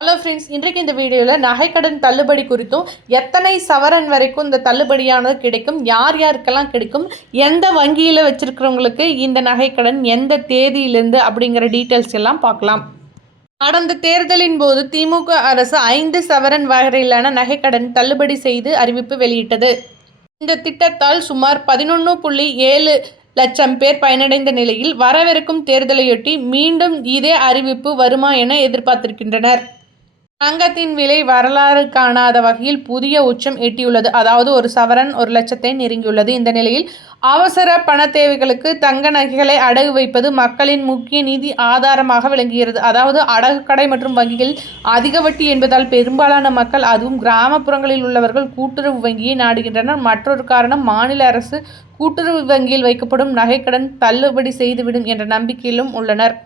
Hello friends இன்றைக்கு இந்த வீடியோவில் நகைக்கடன் தள்ளுபடி குறித்தும் எத்தனை சவரன் வரைக்கும் இந்த தள்ளுபடியானது கிடைக்கும் யார் யாருக்கெல்லாம் கிடைக்கும் எந்த வங்கியில் வச்சுருக்கிறவங்களுக்கு இந்த நகைக்கடன் எந்த தேதியிலேருந்து அப்படிங்கிற டீட்டெயில்ஸ் எல்லாம் பார்க்கலாம். கடந்த தேர்தலின் போது திமுக அரசு ஐந்து சவரன் வரையிலான நகைக்கடன் தள்ளுபடி செய்து அறிவிப்பு வெளியிட்டது. இந்த திட்டத்தால் சுமார் பதினொன்று புள்ளி ஏழு லட்சம் பேர் பயனடைந்த நிலையில் வரவிருக்கும் தேர்தலையொட்டி மீண்டும் இதே அறிவிப்பு வருமா என எதிர்பார்த்திருக்கின்றனர். தங்கத்தின் விலை வரலாறு காணாத வகையில் புதிய உச்சம் எட்டியுள்ளது. அதாவது ஒரு சவரன் ஒரு லட்சத்தை நெருங்கியுள்ளது. இந்த நிலையில் அவசர பண தேவைகளுக்கு தங்க நகைகளை அடகு வைப்பது மக்களின் முக்கிய நிதி ஆதாரமாக விளங்குகிறது. அதாவது அடகு கடை மற்றும் வங்கிகள் அதிக வட்டி என்பதால் பெரும்பாலான மக்கள் அதுவும் கிராமப்புறங்களில் உள்ளவர்கள் கூட்டுறவு வங்கியை நாடுகின்றனர். மற்றொரு காரணம் மாநில அரசு கூட்டுறவு வங்கியில் வைக்கப்படும் நகைக்கடன் தள்ளுபடி செய்துவிடும் என்ற நம்பிக்கையிலும் உள்ளனர்.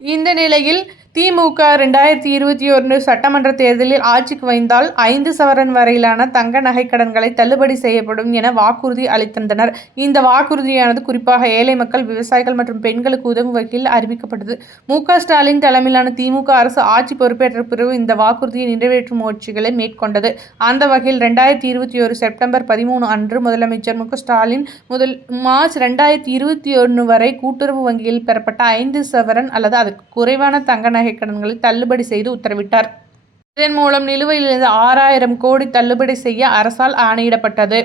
இந்த நிலையில் திமுக ரெண்டாயிரத்தி இருபத்தி ஒன்று சட்டமன்ற தேர்தலில் ஆட்சிக்கு வைந்தால் ஐந்து சவரன் வரையிலான தங்க நகை கடன்களை தள்ளுபடி செய்யப்படும் என வாக்குறுதி அளித்திருந்தனர் இந்த வாக்குறுதியானது குறிப்பாக ஏழை மக்கள் விவசாயிகள் மற்றும் பெண்களுக்கு உதவும் வகையில் அறிவிக்கப்பட்டது. மு ஸ்டாலின் தலைமையிலான திமுக அரசு ஆட்சி பொறுப்பேற்ற பிறகு இந்த வாக்குறுதியை நிறைவேற்றும் முயற்சிகளை மேற்கொண்டது. அந்த வகையில் ரெண்டாயிரத்தி இருபத்தி ஒரு செப்டம்பர் பதிமூணு அன்று முதலமைச்சர் மு ஸ்டாலின் முதல் மார்ச் ரெண்டாயிரத்தி இருபத்தி ஒன்று வரை கூட்டுறவு வங்கியில் பெறப்பட்ட ஐந்து சவரன் அல்லது அதுக்கு குறைவான தங்க நகை கடன்களை தள்ளுபடி செய்து உத்தரவிட்டார். இதன் மூலம் நிலுவையிலிருந்து ஆறாயிரம் கோடி தள்ளுபடி செய்ய அரசால் ஆணையிடப்பட்டது.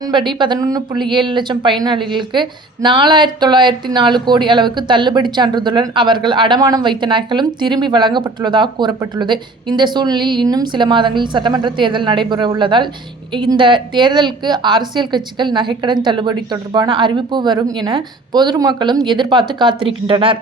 அதன்படி பதினொன்று புள்ளி ஏழு லட்சம் பயனாளிகளுக்கு நாலாயிரத்தி தொள்ளாயிரத்தி நாலு கோடி அளவுக்கு தள்ளுபடி சான்றிதழுடன் அவர்கள் அடமானம் வைத்த நகைகளும் திரும்பி வழங்கப்பட்டுள்ளதாக கூறப்பட்டுள்ளது. இந்த சூழ்நிலையில் இன்னும் சில மாதங்களில் சட்டமன்ற தேர்தல் நடைபெற உள்ளதால் இந்த தேர்தலுக்கு அரசியல் கட்சிகள் நகைக்கடன் தள்ளுபடி தொடர்பான அறிவிப்பு வரும் என பொதுமக்களும் எதிர்பார்த்து காத்திருக்கின்றனர்.